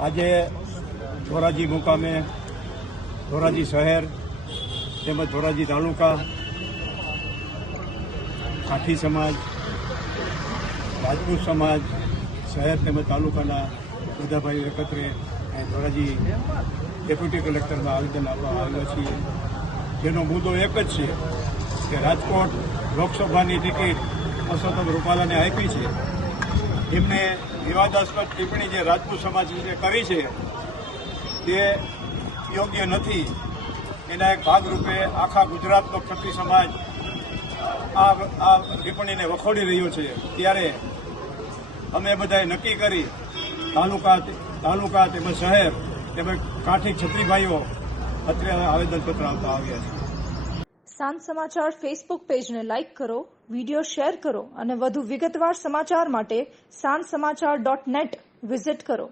આજે ધોરાજી મુકામે ધોરાજી શહેર તેમજ ધોરાજી તાલુકા, કાઠી સમાજ, રાજપૂત સમાજ, શહેર તેમજ તાલુકાના બધા ભાઈઓ એકત્રે ધોરાજી ડેપ્યુટી કલેક્ટરમાં આવેદન આપવા આવ્યા છીએ, જેનો મુદ્દો એક જ છે કે રાજકોટ લોકસભાની ટિકિટ પરસોત્તમ રૂપાલાને આપી છે. એમને વિવાદાસ્પદ ટિપ્પણી જે રાજપૂત સમાજ વિશે કરી છે તે યોગ્ય નથી. એના એક ભાગરૂપે આખા ગુજરાતનો ક્ષત્રિય સમાજ આ ટિપ્પણીને વખોડી રહ્યો છે. ત્યારે અમે બધાએ નક્કી કરી તાલુકા તેમજ શહેર તેમજ કાઠી ક્ષત્રિય ભાઈઓ અત્યારે આવેદનપત્ર આપવા આવ્યા છે. સાંજ સમાચાર ફેસબુક પેજને લાઇક કરો, વિડીયો શેર કરો અને વધુ વિગતવાર સમાચાર માટે sanssamachar.net વિઝિટ કરો.